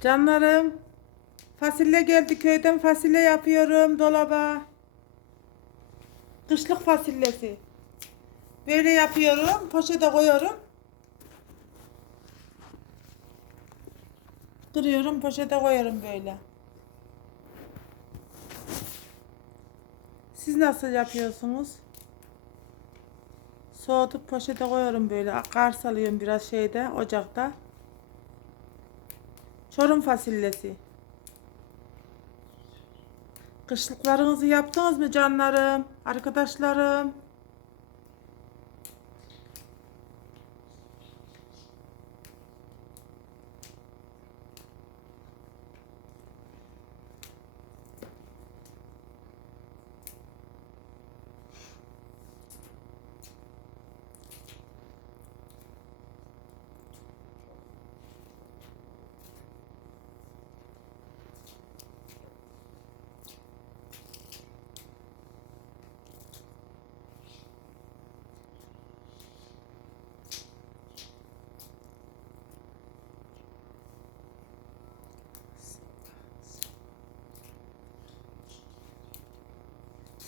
Canlarım. Fasulye geldi köyden fasulye yapıyorum dolaba. Kışlık fasulyesi. Böyle yapıyorum. Poşete koyuyorum. Kırıyorum poşete koyuyorum böyle. Siz nasıl yapıyorsunuz? Soğutup poşete koyuyorum böyle. Kar salıyorum biraz şeyde ocakta. Çorum fasulyesi. Kışlıklarınızı yaptınız mı canlarım? Arkadaşlarım.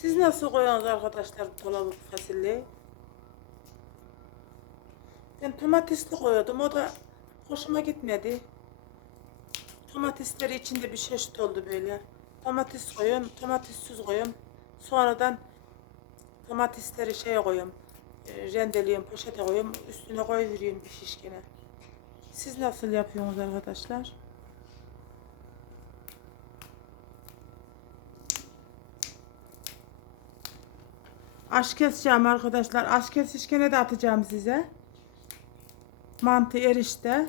Siz nasıl koyuyorsunuz arkadaşlar dolabı fasulyeyi? Ben domatesli koyuyordum. O da hoşuma gitmedi. Domatesleri içinde bir çeşit oldu böyle. Domates koyuyorum, domatessiz koyuyorum. Sonradan domatesleri şeye koyuyorum. E, rendeliyorum, poşete koyuyorum. Üstüne koyuyorum bir şişkine. Siz nasıl yapıyorsunuz arkadaşlar? Aş keseceğim arkadaşlar. Aş kesişkene de atacağım size. Mantı erişte.